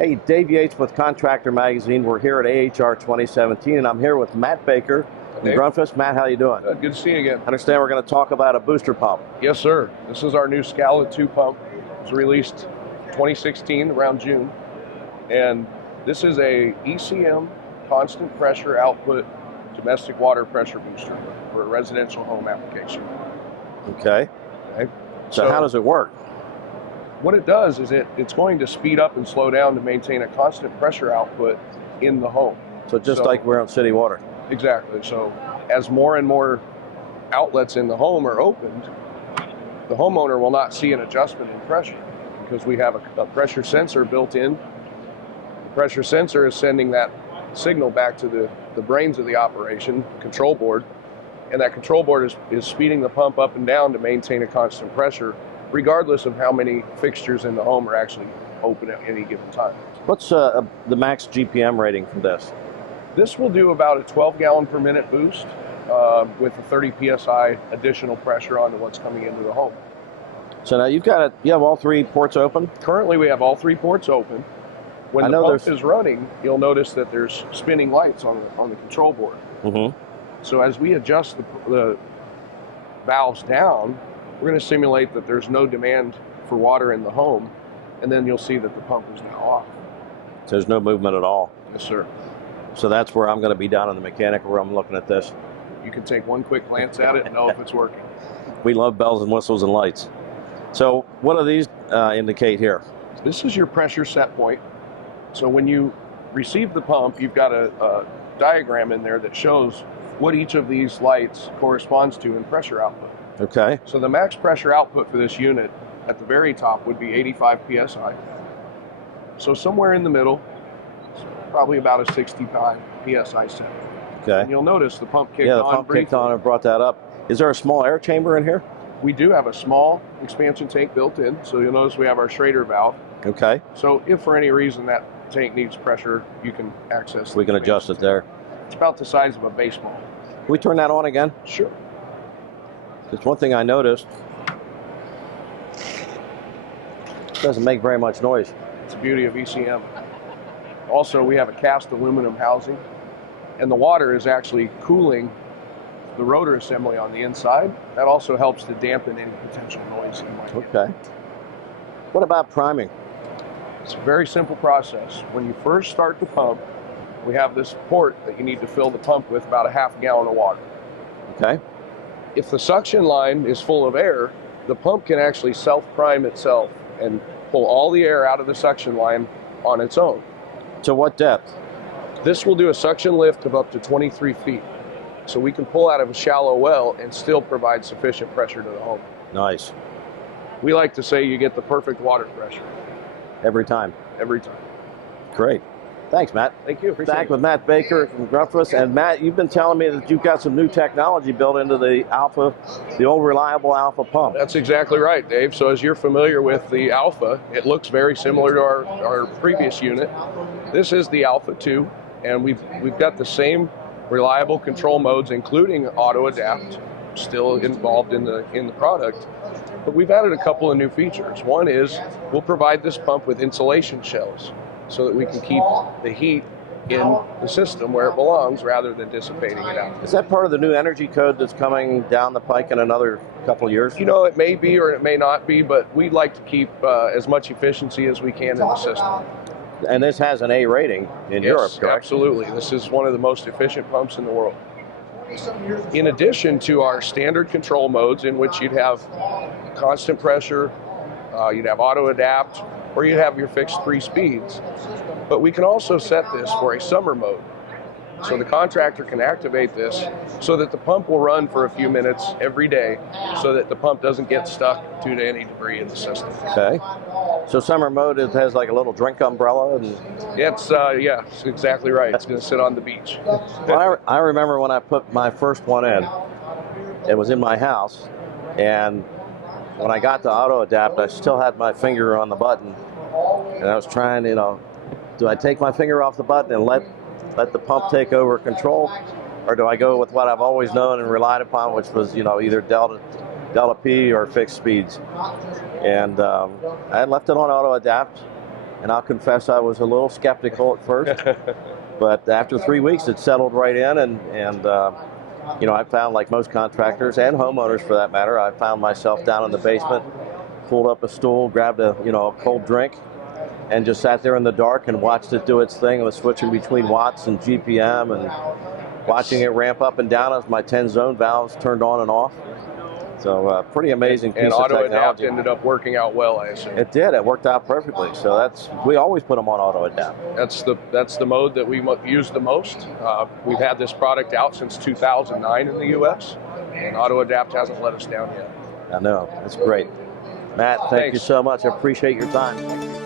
Hey, Dave Yates with Contractor Magazine. We're here at AHR 2017, and I'm here with Matt Baker from Grundfos. Matt, how you doing? Good to see you again. I understand we're going to talk about a booster pump. Yes, sir. This is our new Scala 2 pump. It was released 2016, around June. And this is a ECM, constant pressure output, domestic water pressure booster for a residential home application. Okay. So how does it work? What it does is it's going to speed up and slow down to maintain a constant pressure output in the home. So just like we're on city water. Exactly. So as more and more outlets in the home are opened, the homeowner will not see an adjustment in pressure because we have a pressure sensor built in. The pressure sensor is sending that signal back to the brains of the operation, control board, and that control board is speeding the pump up and down to maintain a constant pressure, regardless of how many fixtures in the home are actually open at any given time. What's the max GPM rating for this? This will do about a 12 gallon per minute boost with a 30 PSI additional pressure onto what's coming into the home. So now you have all three ports open? Currently we have all three ports open. When the pump is running, you'll notice that there's spinning lights on the control board. Mm-hmm. So as we adjust the valves down, we're going to simulate that there's no demand for water in the home, and then you'll see that the pump is now off. So there's no movement at all? Yes, sir. So that's where I'm going to be down in the mechanical room looking at this. You can take one quick glance at it and know if it's working. We love bells and whistles and lights. So what do these indicate here? This is your pressure set point. So when you receive the pump, you've got a diagram in there that shows what each of these lights corresponds to in pressure output. Okay. So the max pressure output for this unit at the very top would be 85 PSI. So somewhere in the middle, probably about a 65 PSI setting. Okay. And you'll notice the pump kicked on. Yeah, the pump kicked on and brought that up. Is there a small air chamber in here? We do have a small expansion tank built in. So you'll notice we have our Schrader valve. Okay. So if for any reason that tank needs pressure, you can access it. We can adjust it there. It's about the size of a baseball. Can we turn that on again? Sure. There's one thing I noticed. It doesn't make very much noise. It's the beauty of ECM. Also, we have a cast aluminum housing, and the water is actually cooling the rotor assembly on the inside. That also helps to dampen any potential noise you might get. Okay. What about priming? It's a very simple process. When you first start the pump, we have this port that you need to fill the pump with about a half gallon of water. Okay. If the suction line is full of air, the pump can actually self-prime itself and pull all the air out of the suction line on its own. To what depth? This will do a suction lift of up to 23 feet. So we can pull out of a shallow well and still provide sufficient pressure to the home. Nice. We like to say you get the perfect water pressure. Every time? Every time. Great. Thanks, Matt. Thank you. Appreciate Back it. with Matt Baker from Grundfos. And Matt, you've been telling me that you've got some new technology built into the Alpha, the old reliable Alpha pump. That's exactly right, Dave. So as you're familiar with the Alpha, it looks very similar to our previous unit. This is the Alpha 2, and we've got the same reliable control modes, including auto adapt, still involved in the product. But we've added a couple of new features. One is we'll provide this pump with insulation shells so that we can keep the heat in the system where it belongs rather than dissipating it out. Is that part of the new energy code that's coming down the pike in another couple of years? You know, it may be or it may not be, but we'd like to keep as much efficiency as we can in the system. And this has an A rating in Europe, correct? Absolutely. This is one of the most efficient pumps in the world. In addition to our standard control modes in which you'd have constant pressure, you'd have auto adapt, or you'd have your fixed 3 speeds. But we can also set this for a summer mode. So the contractor can activate this so that the pump will run for a few minutes every day so that the pump doesn't get stuck due to any debris in the system. Okay. So summer mode, it has like a little drink umbrella. And Yeah, it's exactly right. It's going to sit on the beach. well, I remember when I put my first one in, it was in my house, and when I got to auto adapt, I still had my finger on the button, and I was trying, do I take my finger off the button and let the pump take over control, or do I go with what I've always known and relied upon, which was either Delta P or fixed speeds? And I left it on auto adapt, and I'll confess I was a little skeptical at first, but after 3 weeks it settled right in, and you know, I found, like most contractors and homeowners for that matter, I found myself down in the basement, pulled up a stool, grabbed a cold drink, and just sat there in the dark and watched it do its thing. I was switching between watts and GPM and watching it ramp up and down as my 10 zone valves turned on and off. So pretty amazing piece and of auto technology. adapt ended up working out well, I assume. It did. It worked out perfectly. So we always put them on auto adapt. That's the mode that we use the most. We've had this product out since 2009 in the U.S., and auto adapt hasn't let us down yet. I know. That's great. Matt, thank you so much. I appreciate your time.